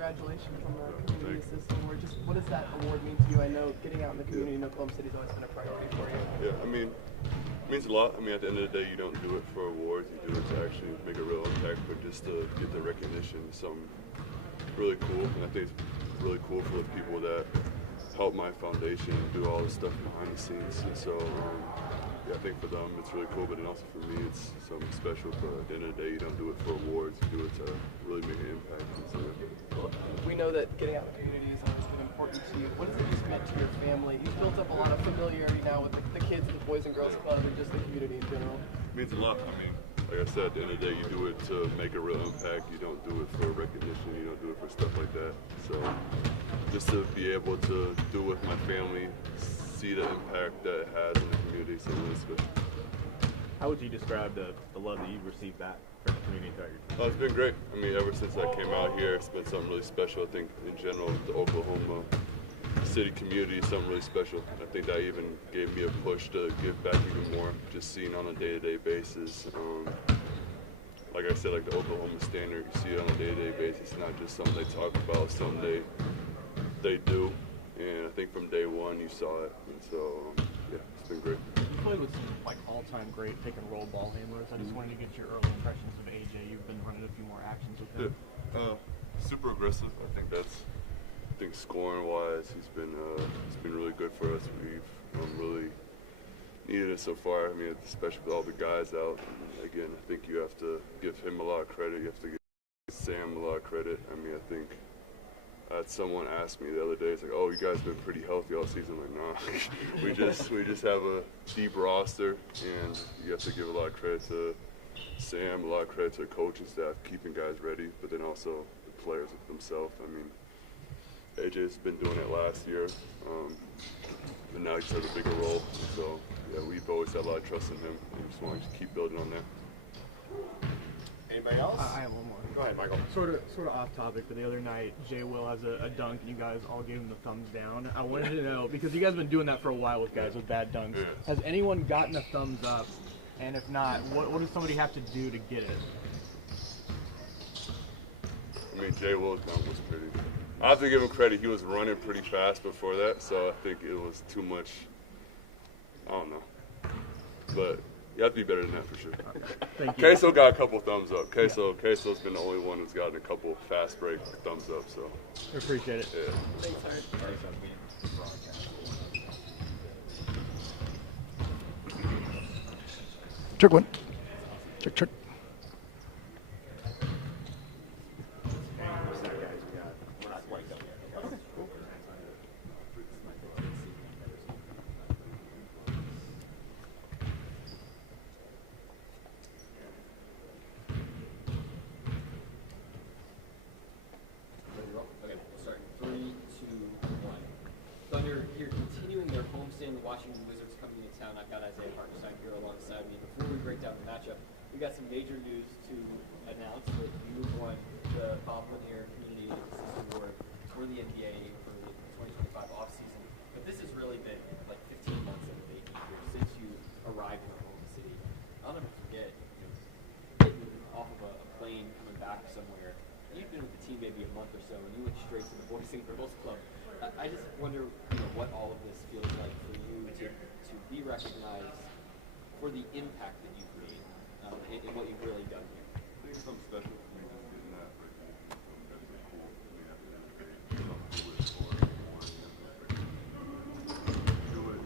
Congratulations on the Community Assist Award. Just what does that award mean to you? I know getting out in the community in Oklahoma City has always been a priority for you. Yeah, I mean, it means a lot. I mean, at the end of the day, you don't do it for awards. You do it to actually make a real impact, but just to get the recognition is something really cool. And I think it's really cool for the people that help my foundation and do all this stuff behind the scenes. And so, yeah, I think for them it's really cool, but then also for me it's something special. But at the end of the day, you don't do it for awards. You do it to really make an impact. And so, we know that getting out in the community has always been important to you. What has it just meant to your family? You've built up a lot of familiarity now with the kids at the Boys and Girls Club and just the community in general. It means a lot. I mean, like I said, at the end of the day, you do it to make a real impact. You don't do it for recognition. You don't do it for stuff like that. So just to be able to do it with my family, see the impact that it has in the community, so it's good. How would you describe the love that you've received back from the community throughout your time? It's been great. I mean, ever since I came out here, it's been something really special. I think in general, the Oklahoma City community is something really special. I think that even gave me a push to give back even more, just seeing on a day-to-day basis. Like I said, like the Oklahoma Standard, you see it on a day-to-day basis, not just something they talk about, something they do. And I think from day one you saw it. And so yeah, it's been great. You played with some like all-time great pick and roll ball handlers. I just wanted to get your early impressions of AJ. You've been running a few more actions with him. Yeah, super aggressive. I think scoring wise, he's been really good for us. We've really needed it so far. I mean, especially with all the guys out. And again, I think you have to give him a lot of credit. You have to give Sam a lot of credit. I mean, I think I had someone ask me the other day, it's like, "Oh, you guys been pretty healthy all season." I'm like, nah, we just have a deep roster, and you have to give a lot of credit to Sam, a lot of credit to the coaching staff, keeping guys ready, but then also the players themselves. I mean, AJ's been doing it last year, but now he's took a bigger role. So yeah, we've always had a lot of trust in him, and just want to keep building on that. Anybody else? I have one more. Go ahead, Michael. Sort of off topic, but the other night, Jay Will has a dunk, and you guys all gave him the thumbs down. I wanted to know, because you guys have been doing that for a while with guys with bad dunks. Yeah. Has anyone gotten a thumbs up? And if not, what does somebody have to do to get it? I mean, Jay Will's dunk was pretty. I have to give him credit. He was running pretty fast before that, so I think it was too much. I don't know, but you have to be better than that for sure. Thank you. Queso got a couple thumbs up. Queso's been the only one who's gotten a couple fast break thumbs up. So I appreciate it. yeah. Thanks, Aaron. Check one. Check. Okay, we'll start. 3, 2, 1. Thunder here continuing their homestand. The Washington Wizards coming into town. I've got Isaiah Hartenstein here alongside me. Before we break down the matchup, we got some major news to announce that you won the Bob Lanier Community Assist Award for the NBA for the 2025 offseason. But this has really been like 15 months in the making here since you arrived in the home city. I'll never forget, getting off of a plane coming back somewhere. You've been with the team maybe a month or so, and you went straight to the Boys and Girls Club. I just wonder, what all of this feels like for you to be recognized for the impact that you've made and what you've really done here. I think it's something special for me just getting that recognition. It's cool. I mean, at the end of the day, it's something to do it for everyone. Do it,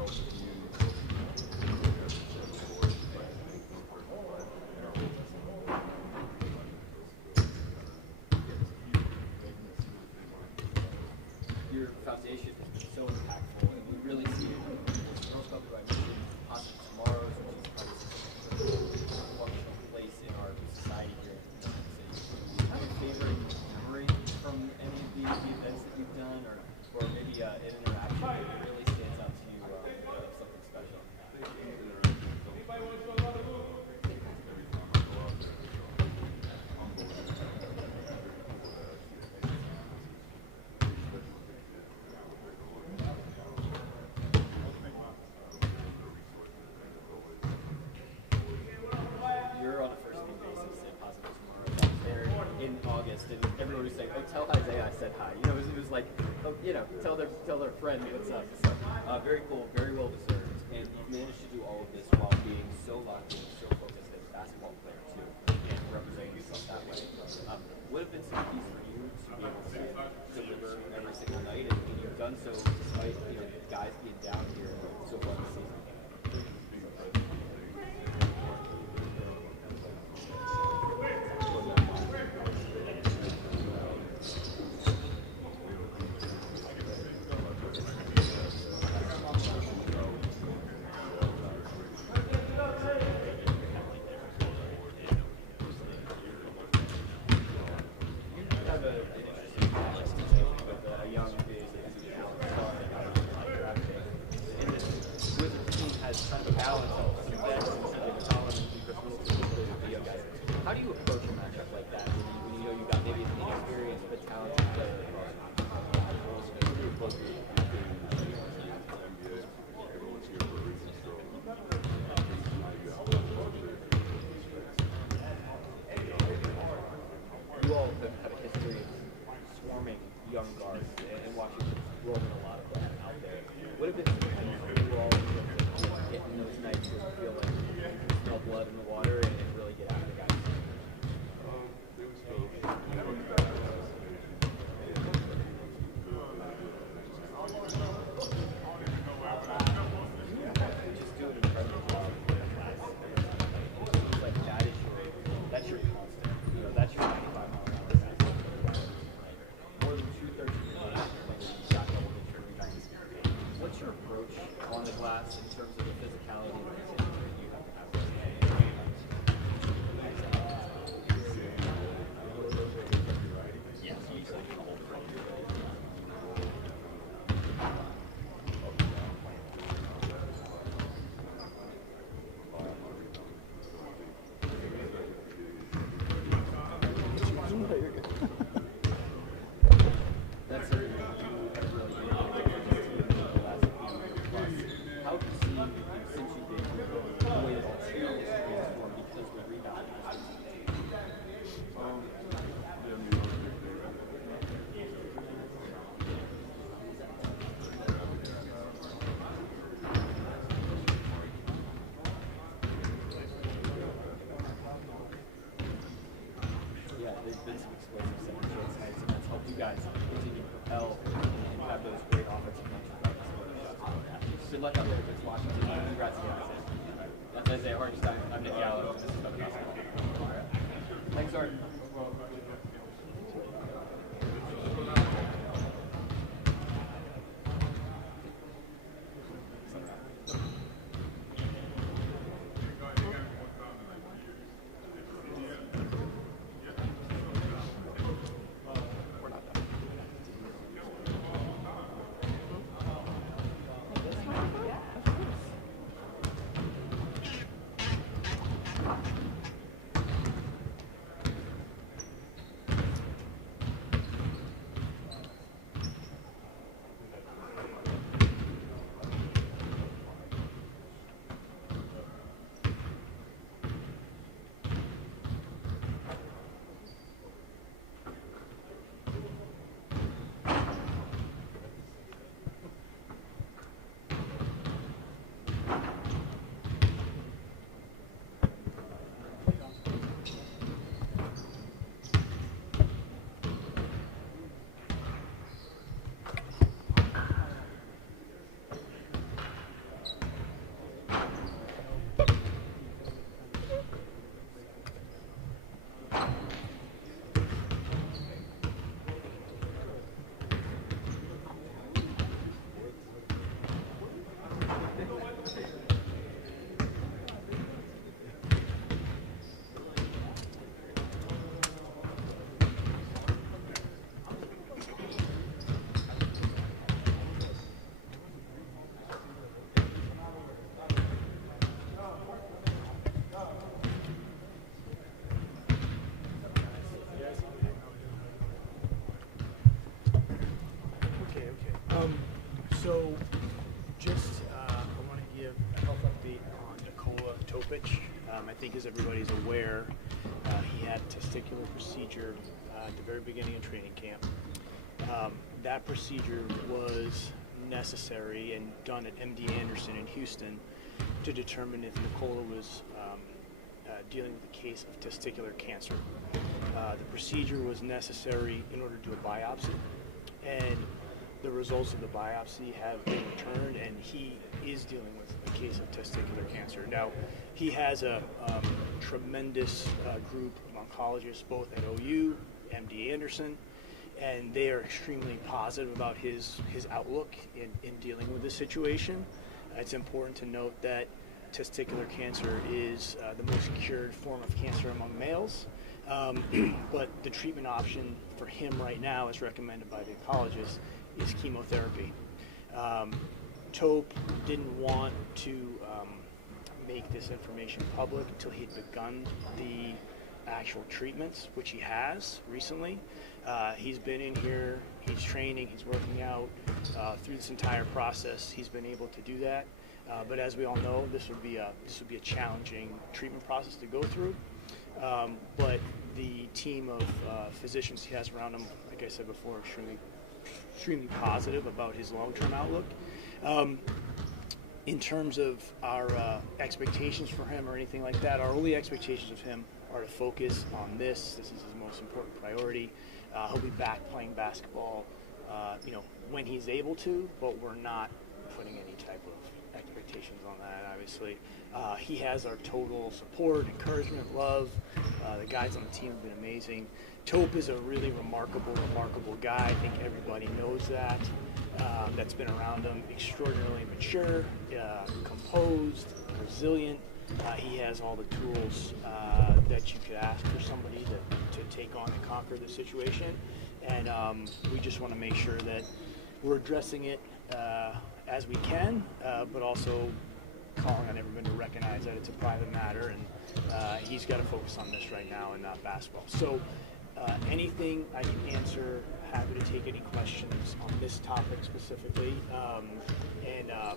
help the community. Your foundation has been so impactful, and we really see it in the Girls Club, who I mentioned, Positive Tomorrows, which is obviously a functional place in our society here in New York City. Do you have a favorite memory from any of the events that you've done, or maybe an interaction that really stands out to you, something special? You're on a first name basis at Positive Tomorrow. I was there in August, and everyone was saying, "Oh, tell Isaiah I said hi." It was like, oh, tell their friend what's up. So, very cool, very well deserved, and you've managed to do all of this while being so locked in, so focused as a basketball player too, and representing yourself that way. What have been some keys for you to be able to deliver every single night, and you've done so despite guys being down here so far this season? Have an interesting conversation with a young big talent star that got a high draft pick. And the Wizards blood in the water and really get after guys? It was still, Just do an incredible job. It's like that's your constant. You know, that's your 95 mile an hour fastball. More than 230 miles, you shot double digit rebounds. What's your approach on the glass in terms of the physicality and the intensity that you have to have? Yes, you said the whole frame. That's a really how do you see since you've been here the way that skill is transformed because the rebound yeah, there's been some explosive second chance nights, and that's helped you guys continue to propel and have those great offensive nights throughout this. Good luck out there against Washington. Congrats to you guys. That's Isaiah Hartenstein. I'm Nick Gallo. This is Southern Basketball. Thanks, Art. We're not done. So, just I want to give a health update on Nikola Topic. I think, as everybody's aware, he had a testicular procedure at the very beginning of training camp. That procedure was necessary and done at MD Anderson in Houston to determine if Nikola was dealing with a case of testicular cancer. The procedure was necessary in order to do a biopsy, and the results of the biopsy have been returned, and he is dealing with a case of testicular cancer. Now, he has a tremendous group of oncologists, both at OU, MD Anderson, and they are extremely positive about his outlook in dealing with this situation. It's important to note that testicular cancer is the most cured form of cancer among males, but the treatment option for him right now, as recommended by the oncologist, is chemotherapy. Tope didn't want to make this information public until he'd begun the actual treatments, which he has recently. He's been in here, he's training, he's working out. Through this entire process, he's been able to do that. But as we all know, this would be a challenging treatment process to go through. But the team of physicians he has around him, like I said before, extremely positive about his long-term outlook. In terms of our expectations for him or anything like that, our only expectations of him are to focus on this. This is his most important priority. He'll be back playing basketball, when he's able to, but we're not putting any type of expectations on that, obviously. He has our total support, encouragement, love. The guys on the team have been amazing. Tope is a really remarkable guy. I think everybody knows that. That's been around him. Extraordinarily mature, composed, resilient. He has all the tools that you could ask for somebody to take on and conquer the situation. And we just want to make sure that we're addressing it as we can, but also calling on everyone to recognize that it's a private matter, and he's got to focus on this right now and not basketball. So anything I can answer, happy to take any questions on this topic specifically, and I'll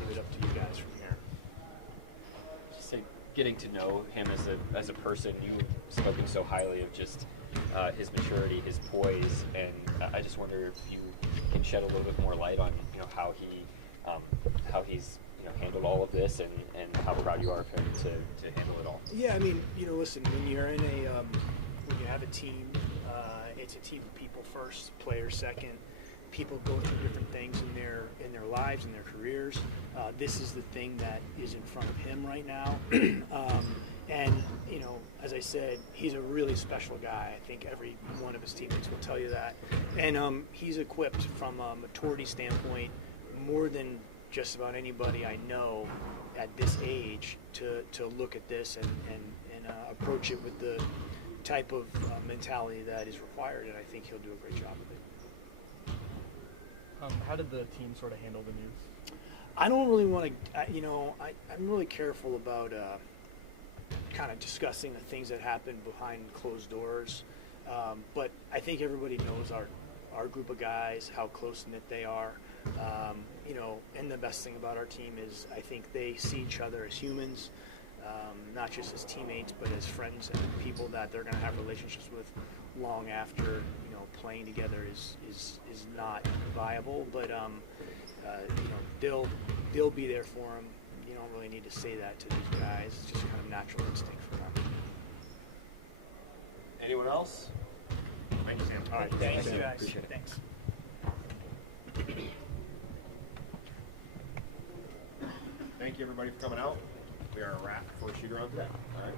leave it up to you guys from here. Just say, getting to know him as a person, you've spoken so highly of just his maturity, his poise, and I just wonder if you can shed a little bit more light on how he's handled all of this, and how proud you are of him to handle it all. Yeah, I mean, listen, when you're in when you have a team, it's a team of people first, players second. People go through different things in their lives and their careers. This is the thing that is in front of him right now. And as I said, he's a really special guy. I think every one of his teammates will tell you that. And he's equipped from a maturity standpoint more than just about anybody I know at this age to look at this and approach it with the type of mentality that is required, and I think he'll do a great job of it. How did the team sort of handle the news? I don't really want to, I'm really careful about kind of discussing the things that happen behind closed doors, but I think everybody knows our group of guys, how close-knit they are. And the best thing about our team is I think they see each other as humans, not just as teammates, but as friends and people that they're going to have relationships with long after playing together is not viable. But they'll be there for them. You don't really need to say that to these guys. It's just kind of natural instinct for them. Anyone else? Thank you, Sam. All right, thanks, Sam. guys. Appreciate it. Thanks. Thank you, everybody, for coming out. We are a wrap for Shoot Around today. All right.